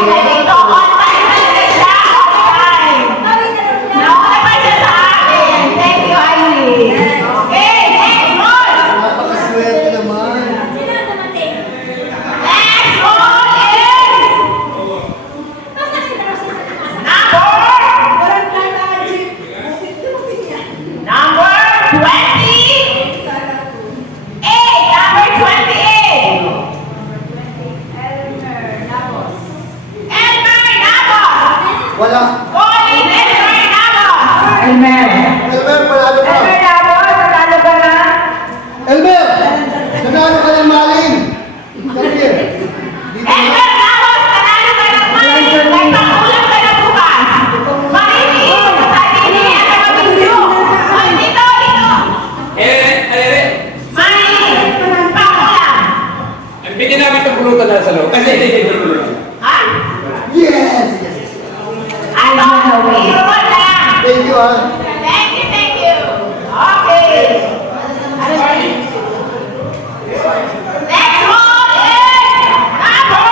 Dito, on time na siya. On time. Nauna pa siya sa akin. Thank you, Ivy. Okay, next one. Napakaswerte naman. Next one is number 28. Number 28. Elmer Navas. Wala. Calling Elmer Navas. Elmer. Elmer, palalo ka. Elmer Davos, nanalo ka na? Elmer! Nanalo ka ng maling. Come here. Dito na. Elmer Navas, nanalo ka ng money. Nagpakulang ka na bukas. Makinig. Makinig. At mag-video. Ay, dito, dito. Makinig. Pakulang. Bigyan namin itong pulutan na sa loob. Kasi hindi pulutan. Ha? Yes! Ano? Iwan na lang. Thank you, ah. Thank you, thank you. Okay. Ano ba yun? Next one is number.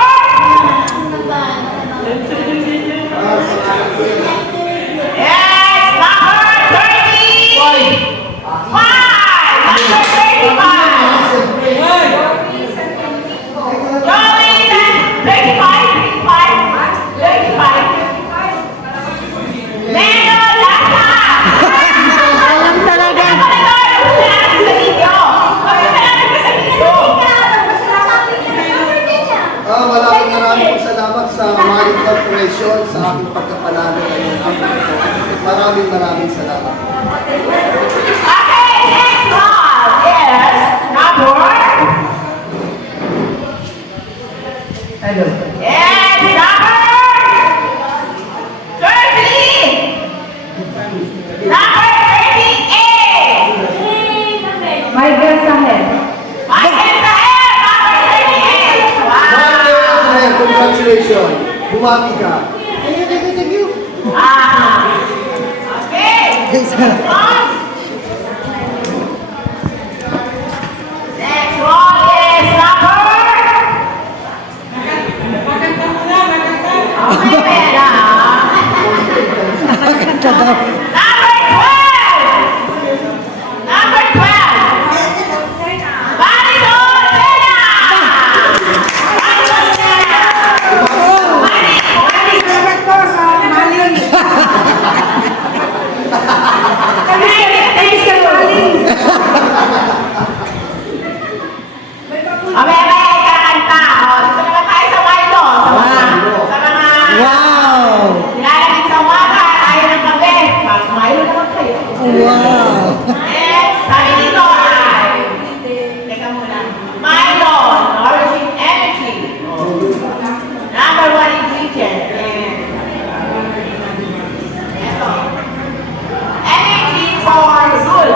Yes, number 35. Number 35. Joey, 35. Neno Lasa. Alam talaga. Maraming salamat sa Maling Corporation sa aking pagkapanalo ngayong hapon ito. Maraming salamat. Okay, next one is number. Hello. Yes, number 30. Number 38. Michael Sahel. Michael Sahel, number 38. Wow. Congratulations. Bumati ka. Thank you. Okay. Next one. Next one is number. Okay, pera. Number 12. Number 12. Marisol Sena. Marisol Sena. Salamat po sa maling. Kami sa maling. Okay, may kakanta. Dito naman tayo sa Milo. Sa mga nilalagay sa umaga, tayo ng kape. Milo naman kayo. Wow. Next, sabi dito ay, teka muna, Milo, nourishing energy. Number 1 ingredient. Ito. Energy for good.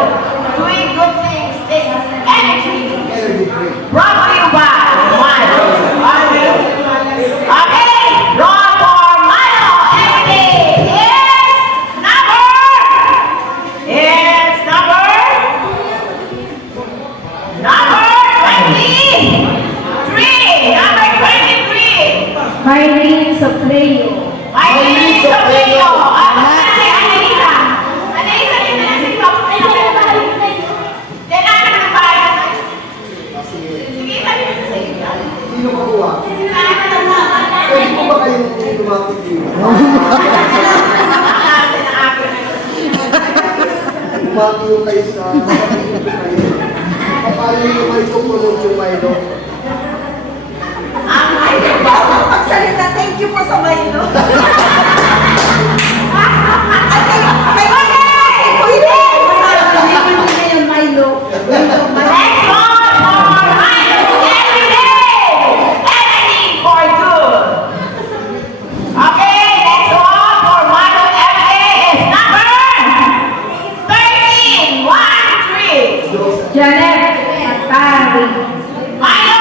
Doing good things takes energy. Brought to you by Milo. Okay, draw for Milo every day is number. It's number 23. Number 23. Mylene Sopleo. Mylene Sopleo. Si Annalisa. Annalisa, yun na lang si Pop. Then, ano naman ba? Sige, sabi mo sa inyo. Sino makuha? Pwede po ba kayong lumapit dito? Lumapit yung kayo sa kapatid kayo. Paano nyo naman itutulog yung Milo? Ang Milo ba? Pagsalita, thank you po sa Milo. Next one for Milo every day. Energy for good. Okay, next one for Milo every day is number 13. 1, 3. Janet Atari. Milo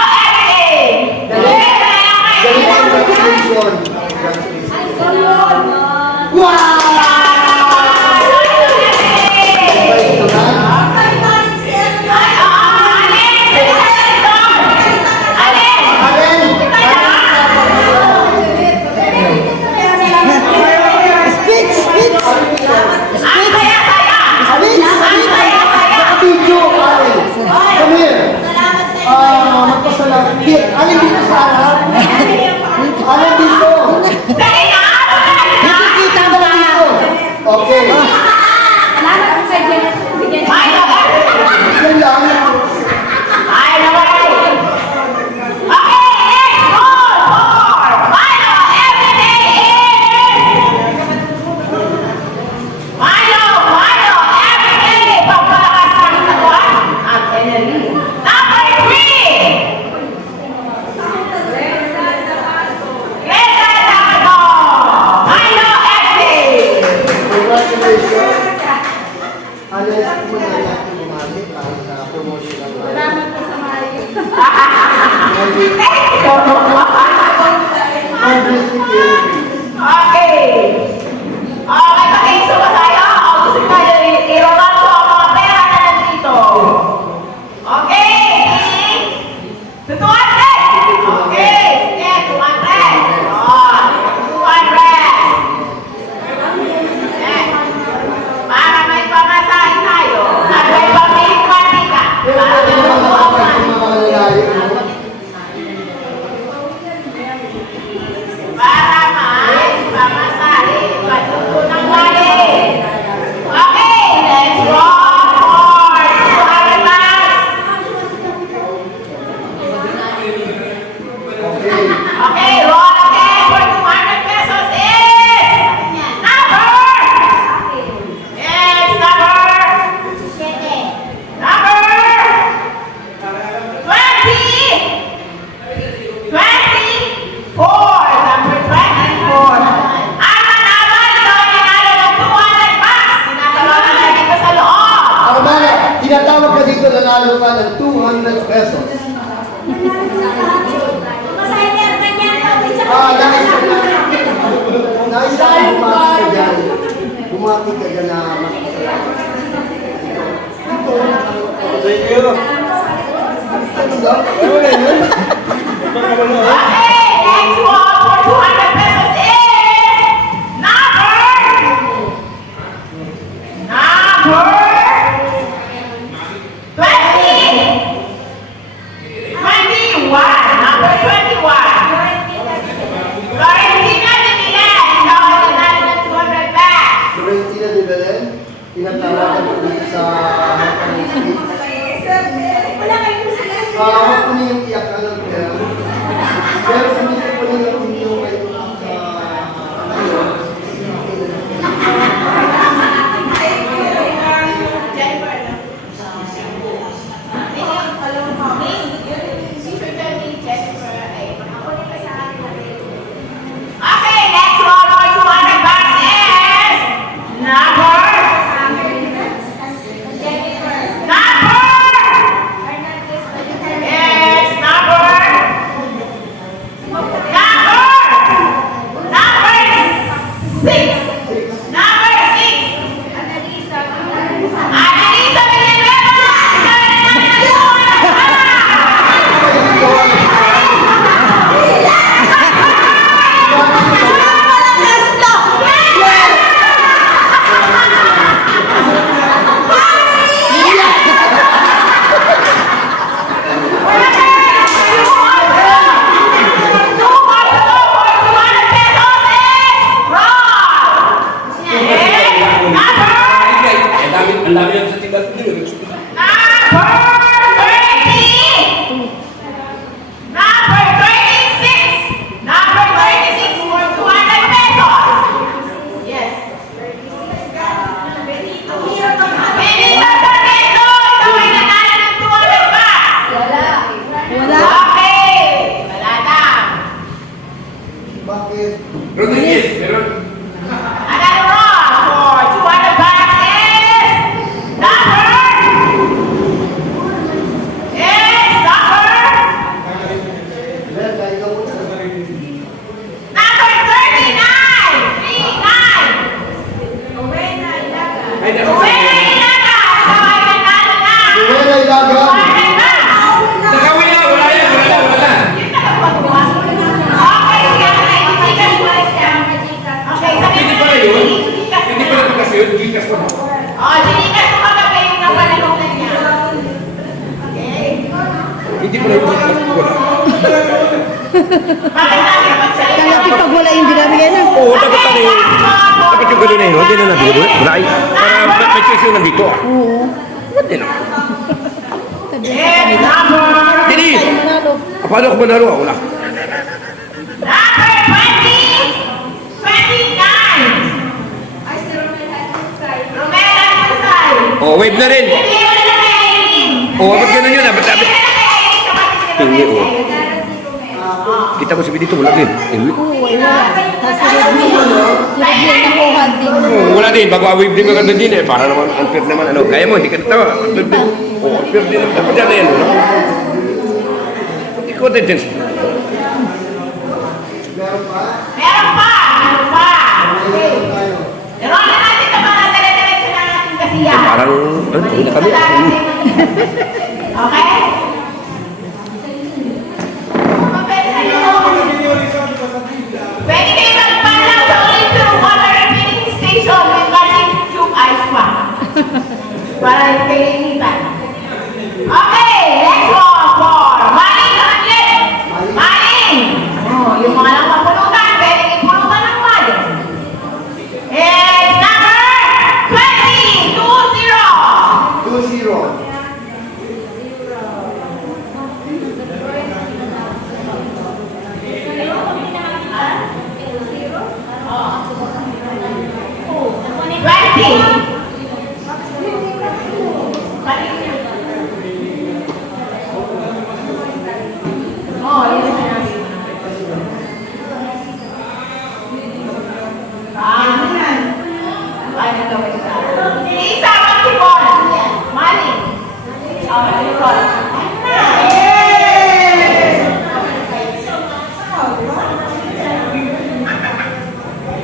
Okay. Okay, mag-iso ba tayo? O gusto tayo i-roll ko ang mga pera na nandito? Okay, to 200. Okay, sige, 200. Oh, 200. Eh, para may pamasahin tayo. At may pamilip mantika. Para may pamasahin. Para may pamasahin. Patuto ng wali. Okay, let's roll for 200 bucks. Okay, roll again for 200 pesos is number. Yes, number. Number 24. Number 24. Ang manalo, ito ay nanalo ng 200 bucks. Tinatawagan na dito sa loob. Armana, tinatawag ka dito nanalo ka ng 200 pesos. Nais ka bumati ka dyan. Bumati ka dyan na Thank you. ano daw? Okay, next one for 200 pesos is number 21. Number 21. Florentina de Milan. Ikaw ay nanalo ng 200 bucks. Florentina de Belen, tinatawagan ko dito sa harapan ng street. Huwag ko niyong iyakan ng pera. Pero kung gusto ko niyong inyong kayo Okay, next one for 200 bucks is number. Yes, number 6. Number 6. Annalisa Villanueva. Ang dami yan sa tindahan ko din. Number 30. Number 36. Number 36 for 200 pesos. Yes. Benito Sargento. Ikaw ay nanalo ng 200 bucks. Okay. Wala na. bakit? Rodriguez, meron. Another round for 200 bucks is number. Yes, number. Bel, kaya ka muna. Number 39! 39! Ay, dapat Uwena Ilaga! Ikaw ay nanalo na! Buwena Ilaga. 200 bucks! Nakawin na, wala yan, wala. Yun na kapagbukas. Okay, sige. Gikas mo. Okay, sabi Hindi mo pala na yun. Gikas Hindi mo. pala ito kasi yun, gigas ko na. Oh, Gikas mo kagabi yung napanalunan niya. Okay. Hindi pala yung gigas ko na. Bakit namin magsayo? Kalapit pag wala yung ginamigay na. Oo, dapat ano yun. Dapat yung gano'n na yun, hindi na nabiro. Wala ay. Para may choice yung nandito. Oo. Ba't din ako? Yes, number. Hindi. Tayo manalo. Paano ako manalo? Wala. Number 20! 29! Romela Pusay! Oh, wave na rin. Hindi mo na nakainin! Oo, ba't ganun yun? Ba't dapat? Hindi, oo. Kita ko sabi dito, wala din. Oo, wala. Kasi Rodney, si Rodney nakuha din. Oo, wala din. Bago wave din ka ganda din eh. Para naman, unfair naman. Ano, kaya mo, hindi ka natawa. Unfair din. Oo, unfair din. Dapat yan na yan. Ano? Ikaw din din. Meron parang, hindi na kami. Okay? Pwede kayo magpanaw sa Olympia Water Refilling Station with Magic Cube Ice pa. Para hindi kayo initan. Okay, next one for Maling ulit. Maling! Oh, yung mga lang mapulutan, pwede ipulutan ng maling. It's number 20! 2-0! 2-0.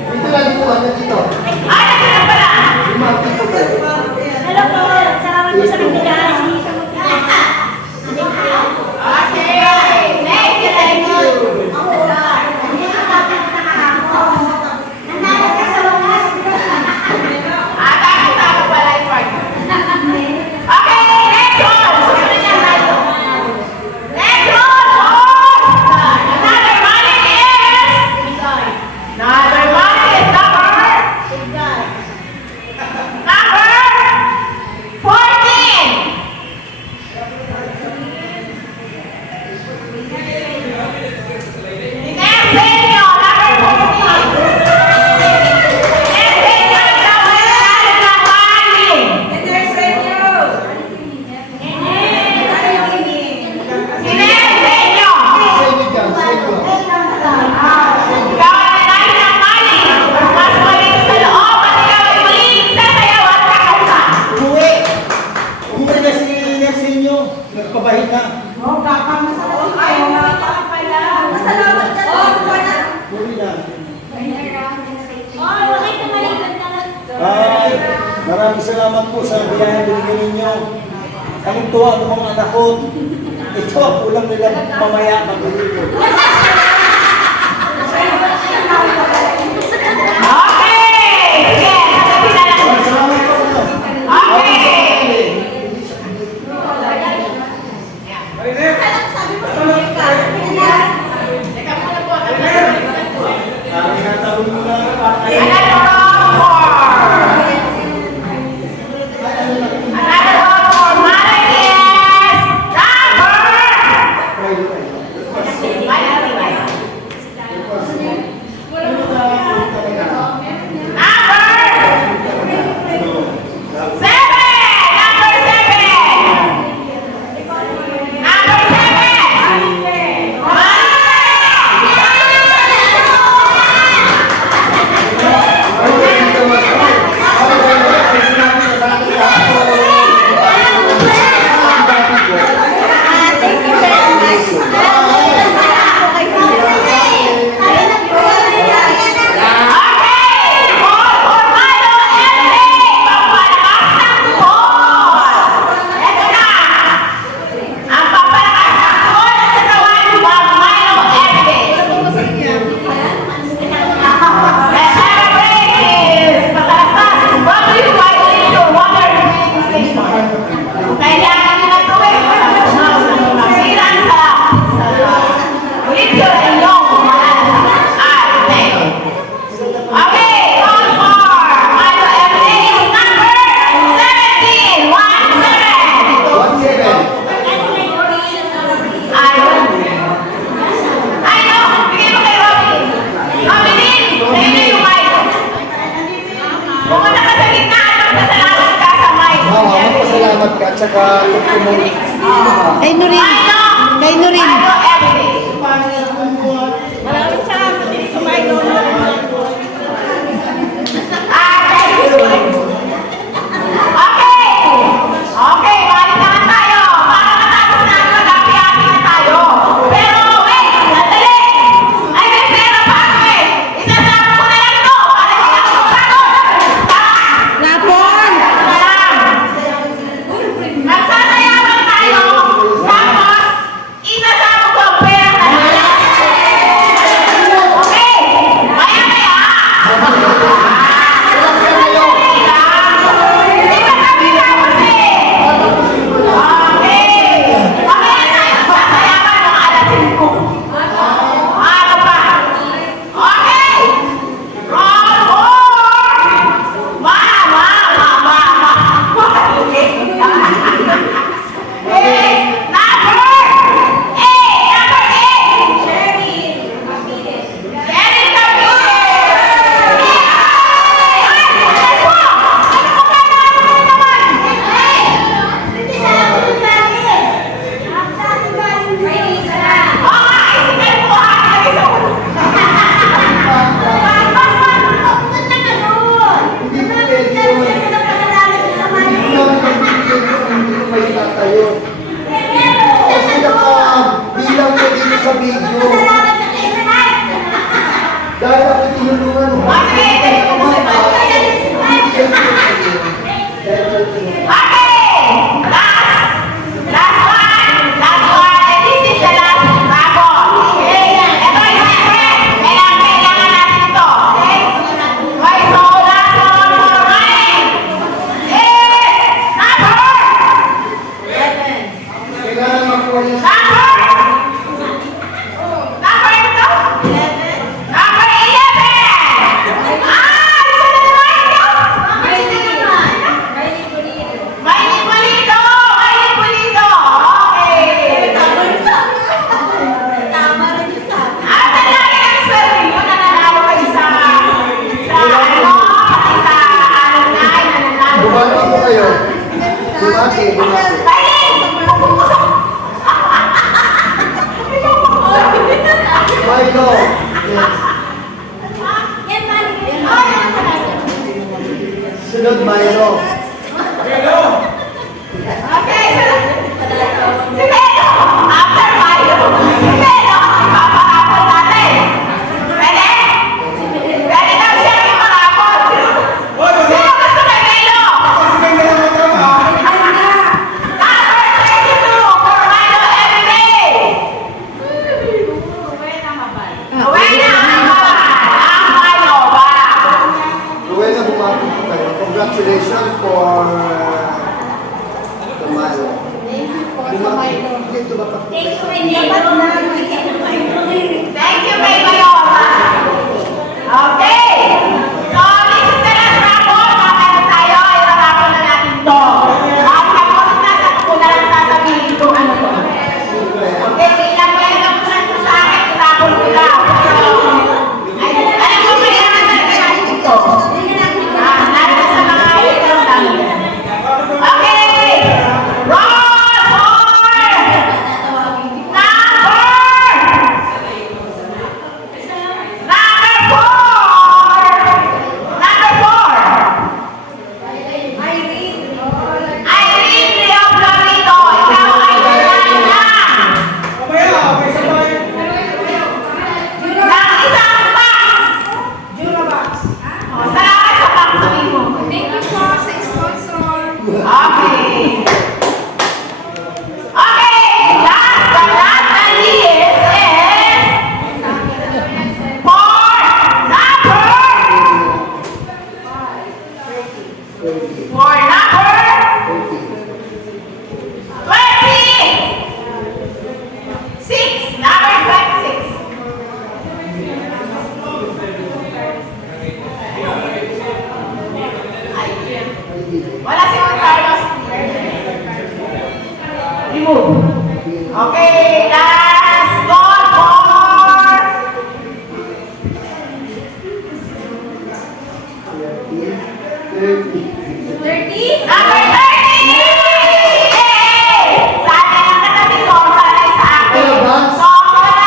Dito lang dito, ano dito? Lumaki po kayo. Hello po, salamat po sa nagbigay. Nagpabahit na. Masalamat ka lang. Huli na. Oh, bakit tumalikan na lang? Ay, maraming salamat po sa biyayang binigyan ninyo. Kaming tuwa ng mga anak ko. Ito ang ulam nila mamaya pag-uwi ko. Salamat po. Parang natalong mo na. Salamat ka at saka tumulong. Kay Nurin. Kay Nurin. Maraming salamat din sa mga idol. Okay, balik naman tayo. Para matapos na ang mag-happy-happy na tayo. Pero wait, sandali. Ay, may pera pa ako eh. Isasama ko na lang to. Para hindi ako magpagod. Rapon! Dahil ako tinulungan mo. Okay! Last one, and this is the last travel. Okay? Ito yung secret. Kailangan natin ito. Okay? Okay, so last one for mine is number Kailangan makuha niya. number ito? Number 11! Ah! Isa na naman ito! Mahilig Pulido! Mahilig Pulido! Okay! At nanalo ang survey yun, nanalo kayo sa alumni, nanalo Bumati po kayo. Bumati, bumati. Mahilig! Pupusok! Milo. Yes. Sunod, Milo. Okay, si Belo! After Mayo, si Belo! Ipaparapol natin! Pwede? Pwede daw siya yung marapol! Sino gusto kay Belo? Number 22 for Milo everyday! Uwena Habal! Ang Milo ba? Ruela, bumati po kayo. Congratulations for the Milo. Dito ba pa? Thank you, May Mayora. Okay. So, this is the last rapol. Makakaya tayo. Irarapol na natin to. Kapag nasa ko na lang sasabihin kung ano to. Okay, bilang lang po sa akin, irapol ko lang. Ay, alam mo, kailangan natin ito. Lalo sa mga ikaw lang. Okay. Roll for Number 4. Irene Leo Florito. Ikaw ay nanalo lang. Ng isang box. Salamat sa box sabihin mo. Okay. Okay, last but not the least is for number 26. Number 26. Wala si Juan Carlos. Remove. Okay, last call for 30. number 30! Yay! Sana yung katabi ko, sana yung sa akin. Hello, Max. So,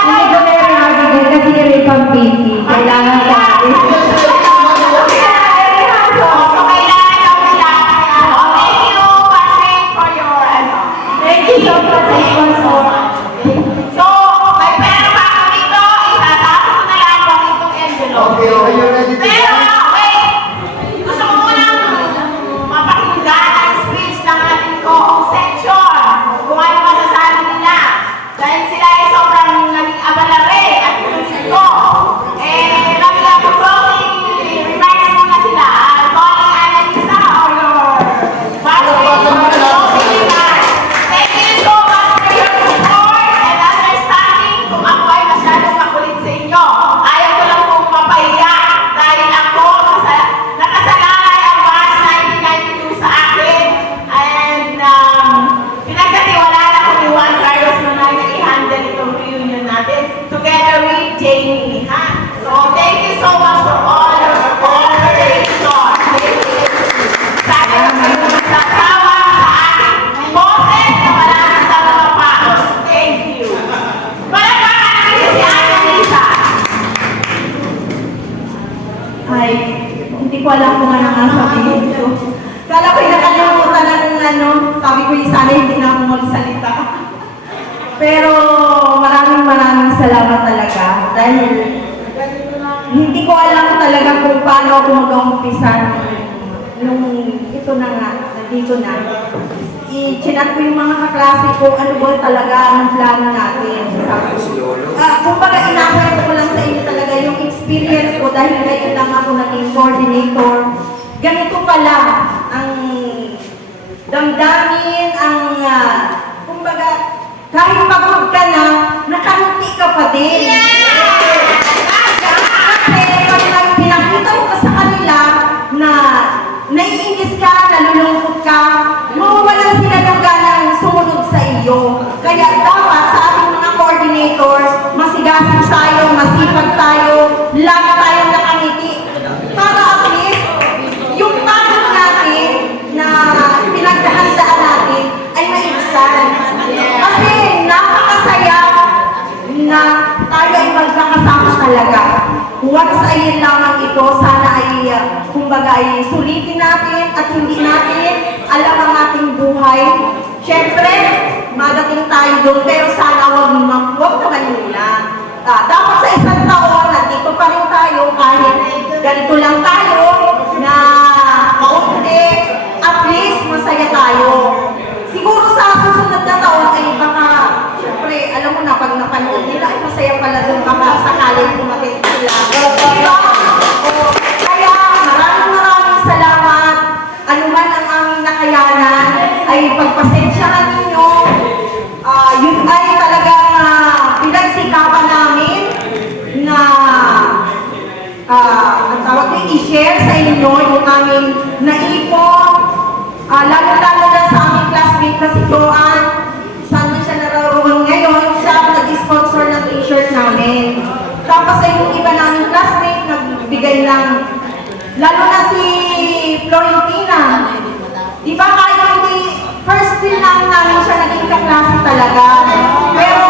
Hindi ko meron nakikita kasi rin pang baby. Kailangan ko. So, kailangan daw nila. Oh, thank you, Patrick, for your, Thank you so much sa sponsor. So, may pera pa ako dito, isasama ko na lang ang itong envelope. Okay, are you ready to Pero, go? wait! Gusto ko munang mapakinggan ang speech ng ating co-op section. Kung ano masasabi nila. Dahil sila ay sobrang naging abala rin at ko. Eh, naging closing remarks muna sila. Tony, Annalisa, or your closing remarks. Thank you so much for your support and understanding kung ako ay masyadong makulit sa inyo. Ayaw ko lang pong mapahiya dahil ako nakasalalay ang batch 1992 sa akin. And pinagkatiwalaan ako ni Juan Carlos na i-handle itong reunion natin together with Jamie. Ha? So, thank you so much for all your cooperation. Thank you. Sabi ko kayo magsasawa sa aking boses na wala nang talapapaos. Thank you. Palagpakan natin si Annalisa. Ay, hindi ko alam kung ano nga sabihin ko. Kala ko yung nakalimutan ng sabi ko yung sana hindi na ako magsalita. Pero maraming salamat talaga dahil hindi ko alam talaga kung paano ako mag-umpisa nung ito na nga, nandito na. I-chinat ko yung mga kaklase ko, ano ba talaga ang plano natin. Sabi ko, kumbaga inakwento ko lang sa inyo talaga yung experience ko dahil ngayon lang ako naging coordinator. Ganito pala ang damdamin, ang kumbaga kahit pagod ka na, nakamuti ka pa din. Kasi pag pinakita mo ka sa kanila na naiingis ka, nalulungkot ka, mawawalan sila ng ganang sumunod sa iyo. Kaya dapat sa ating mga coordinators, masigasig tayo, masipag tayo, lagi tayong nakangiti. Para at least, yung pagod natin na pinagdahandaan natin ay maibsan. Kasi napakasaya na tayo ay magkakasama talaga. Once a year lamang ito, sana ay kumbaga ay sulitin natin at hindi natin alam ang ating buhay. Siyempre, madating tayo doon, pero sana wag naman muna. Dapat sa isang taon, nandito pa rin tayo kahit ganito lang tayo na kaunti, at least masaya tayo. Siguro sa susunod na taon ay baka, siyempre, alam mo na, pag napanood nila, ay masaya pala doon baka sakaling kumatin sila. Diba? Kaya maraming salamat. Ano man ang aming nakayanan, ay pagpasensyahan ninyo. Yun ay talagang pinagsikapan namin na ang tawag na i-share sa inyo yung aming naipon. Lalo-lalo na sa aming classmate na si Joanne. Saan man siya nararoon ngayon, siya nag-sponsor ng t-shirt namin. Tapos ay yung iba naming classmate, nagbigay ng, lalo na si Florentina. Di ba kahit hindi, first din lang namin siya naging kaklase talaga. Pero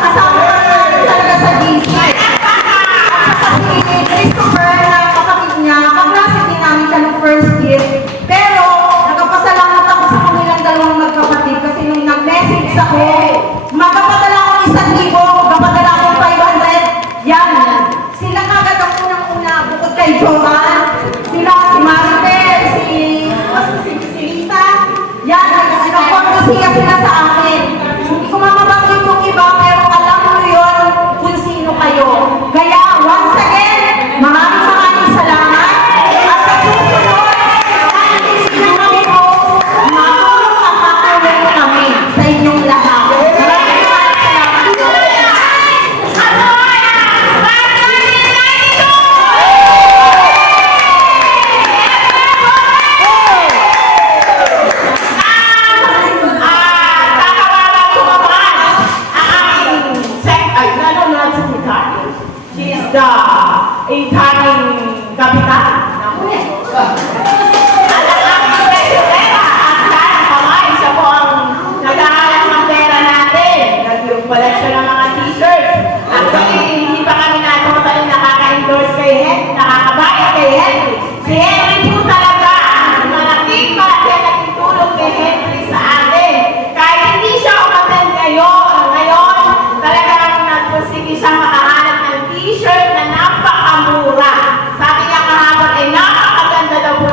kasama namin talaga sa GC. At saka si Christopher na kapatid niya, kaklase din namin siya ng first year. Pero nagpapasalamat ako sa kanilang dalawang magkapatid kasi nung nag-message ako, magpapadala ako 1,000, magpapadala ako 500. Yan. Sila kagad ang unang-una bukod kay Joanne. Sila si Maribel, si Lisa. Yan, nag-cortesia sila sa akin. Hindi ko mamabanggit yung iba, pero alam mo yun kung sino kayo. Kaya, once again, maraming salamat. At sa susunod, kahit hindi na kami po, matulong at matulong kami sa inyong lahat. Maraming salamat po. She is the incoming kapitan. At ang aming treasurera, at kanang kamay, siya po ang nag-aalam ng pera natin. Nag-collect siya ng mga t-shirts. Actually, hindi pa kami natutal yung nakaka-endorse kay Henry, nakakabayad kay Henry. Si Henry po talaga ang malaking naging tulong kay Henry sa atin. Kahit hindi siya umattend ngayon, talagang nagpursige siyang makahanap ng t-shirt na napakamura. Sabi niya kahapon ay napakaganda daw po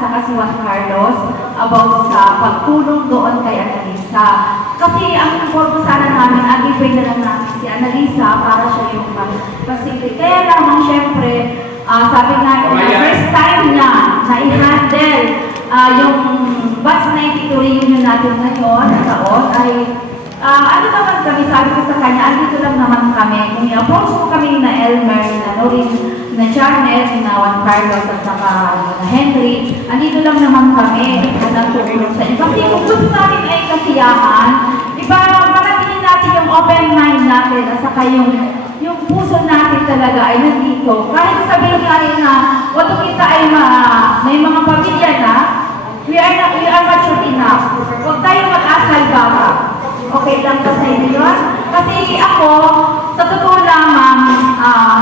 saka si Juan Carlos about sa pagtulong doon kay Annalisa. Kasi ang informo sana namin, i-pray na lang namin si Annalisa para siya yung facility. Kaya lamang syempre, sabi nga, first time niya na i-handle yung batch 92 reunion natin ngayon, na taon, ay ano naman kami, sabi ko sa kanya, andito lang naman kami. Kung i-approach ko kami na Elmer, na Norin, na Charnet, na Juan Carlos, at saka na Henry, andito lang naman kami na nagtulong sa inyo. Kasi kung gusto natin ay kasiyahan, iba, maratingin natin yung open mind natin, at saka yung puso natin talaga ay nandito. Kahit sabihin nga rin na, wato kita ay may mga pamilya na, we are mature enough. Huwag tayo mag-asal baba. Okay lang ba sa inyo yun? Kasi ako, sa totoo lamang,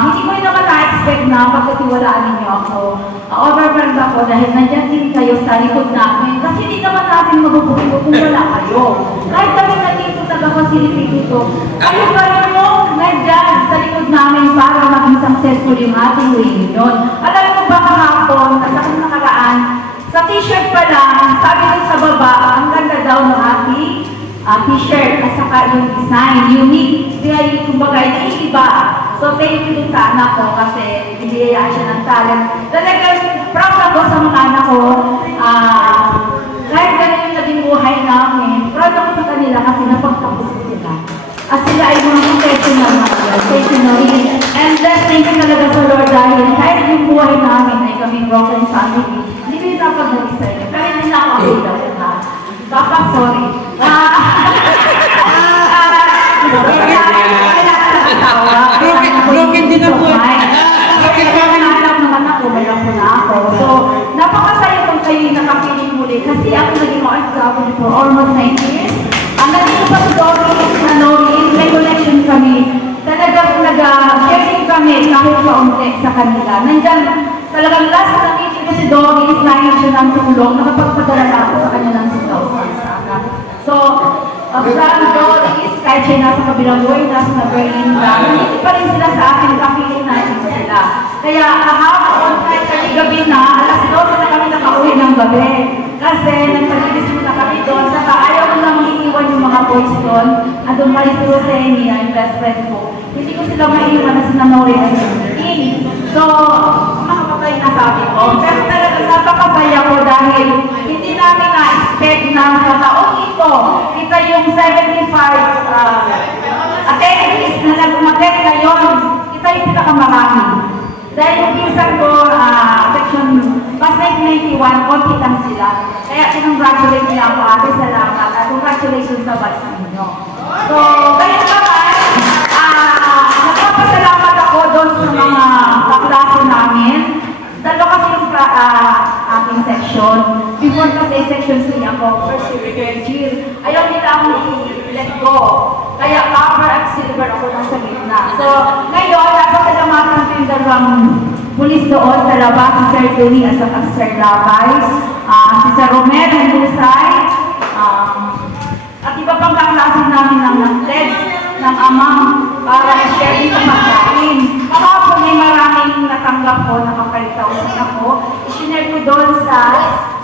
hindi ko naman na-expect na pagkatiwalaan ninyo ako. Overwhelmed ako dahil nandyan din kayo sa likod namin. Kasi hindi naman natin mabubuhay kung wala kayo. Kahit kami nandito taga-facility dito, kayo pa rin mo nandyan sa likod namin para maging successful yung ating reunion. Alam mo ba kahapon, sa aking nakaraan, sa t-shirt pa lang, sabi ko sa baba, ang ganda daw ng ating t-shirt at saka yung design, unique. Kaya kumbaga, naiiba. So, thank you din sa anak ko kasi biniyayaan siya ng talent. Talagang proud ako sa mga anak ko. Kahit ganun yung naging buhay namin, proud ako sa kanila kasi napagtapos ko sila. At sila ay mga professional na professional. And then, thank you talaga sa Lord dahil kahit yung buhay namin ay kami broken family, hindi ko yung napag-uwi sa inyo. Pero hindi na ako available na. Baka, sorry. Broken din ako. Alam naman ako, may lang po na ako. So, napakasaya kung kayo nakapiling muli kasi ako naging OFW for almost 9 years. Ang naging pa si Dory, may connection kami. Talagang nag-sharing kami kahit paunti sa kanila. Nandyan, talagang last na meeting ko si Dory is nahin siya ng tulong. Nakapagpadala na ako sa kanya ng 2,000 sa akin. So, Frank Doris, kahit siya nasa kabilang buhay, nasa na Berlin lang, hindi pa rin sila sa akin, kapiling natin sila. Kaya kahapon, kahit gabi na, alas 12 na kami nakauwi ng gabi. Kasi nagpalilis mo na kami doon, saka ayaw ko na maiiwan yung mga boys doon. Andun pa rin si Roseni, ang best friend ko. Hindi ko sila maiiwan na sinanori na si So, makapatay na sabi ko. Pero talaga napakasaya ko dahil hindi namin na-expect na sa taong ito, kita yung 75 attendees na nag-umaten ngayon, kita yung pinakamarami. Dahil yung pinsan ko, section Bus 91, konti lang sila. Kaya kinongratulate niya ako, ate, salamat. At congratulations sa batch ninyo. So, kaya naman, nagpapasalamat ako doon sa mga kaklase namin. Dalawa kasi yung aking section. Before kasi section 3 ako, first year, third year. Ayaw nila akong i-let go. Kaya copper at silver ako nasa gitna. So, ngayon, napasalamatan ko yung dalawang pulis doon sa labas, si Sir Tony at saka si Sir Labay, si Sir Romero Husay, at iba pang kaklase namin ng pledge ng amang para i-share sa pagkain. Kahapon ay maraming natanggap ko, nakapalitaw ako. I-share ko doon sa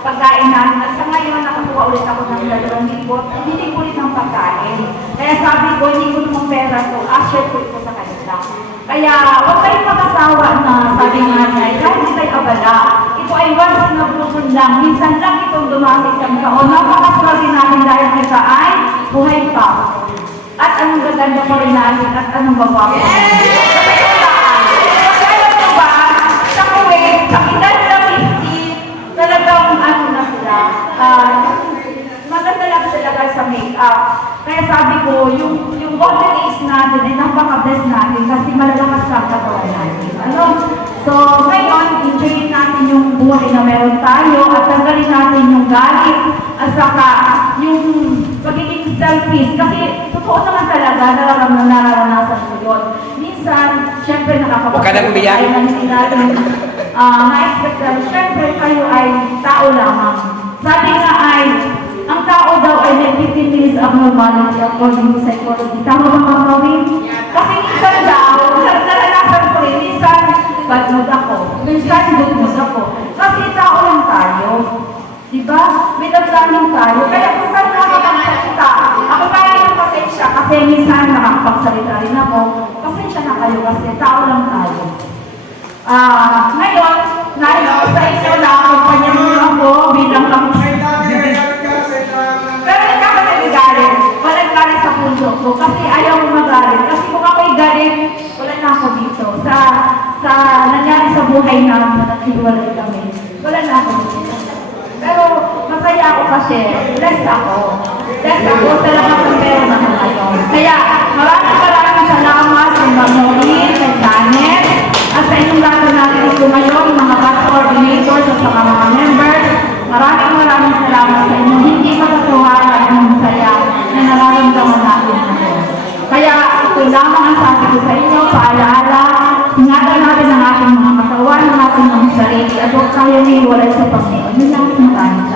pagkain namin. At sa ngayon, nakakuha ulit ako ng 2,000. Hindi ko ulit ng pagkain. Kaya sabi ko, hindi ko namang pera to. Share ko ito sa kanila. Kaya huwag kayong mag-asawa na sabi nga niya, kahit hindi tayo abala. Ito ay once na bukod lang. Minsan lang itong dumami sa mga taon. Napakaswerte natin dahil kita ay buhay pa. At anong gaganda pa rin natin at anong magwapo. Kaya ito ba, sa Kuwait, sa edad na 50, talagang ano na sila, maganda lang sila sa make-up. Kaya sabi ko, yung golden age natin ay napaka-best natin kasi malalakas ka ang katawan natin. Ano? So, ngayon, enjoyin natin yung buhay na meron tayo at tanggalin natin yung galit at saka yung pagiging selfish. Kasi totoo naman talaga, nararanasan ko yun. Minsan, syempre Huwag ka nang umiyak. tayo na hindi natin na-expect na, syempre kayo ay tao lamang. Sabi nga ay, ang tao daw ay may 15 minutes abnormality according to psychology. Tama ba mga kawin? Kasi minsan daw, naranasan ko rin, minsan bad mood ako, minsan good mood ako. Kasi tao lang tayo. ba? May damdamin tayo. Kaya kung saan nakakapagsalita, ako tayo ng pasensya kasi minsan nakakapagsalita rin ako. Pasensya na kayo kasi tao lang tayo. Ngayon, nais ko sa inyo na accompany niyo ako bilang pero hindi ako nagagalit. Walang galit sa puso ko kasi ayaw ko magalit. Kasi kung ako'y galit, wala na ako dito. Sa nangyari sa buhay namin na naghiwalay kami, wala na ako dito. Pero masaya ako kasi blessed ako. Blessed ako sa lahat ng meron ako ngayon. Kaya maraming salamat sa Manuel, sa Janet, at sa inyong lahat natin ito ngayon, mga bus coordinators at sa mga members. Maraming salamat sa inyo. Hindi makatuwala ang saya na nararamdaman natin ngayon. Kaya ito lamang ang sabi ko sa inyo, paalaala, ingatan natin ang ating mga katawan, ang ating mga sarili, at huwag tayo niwalay sa Panginoon. Yun lang, maraming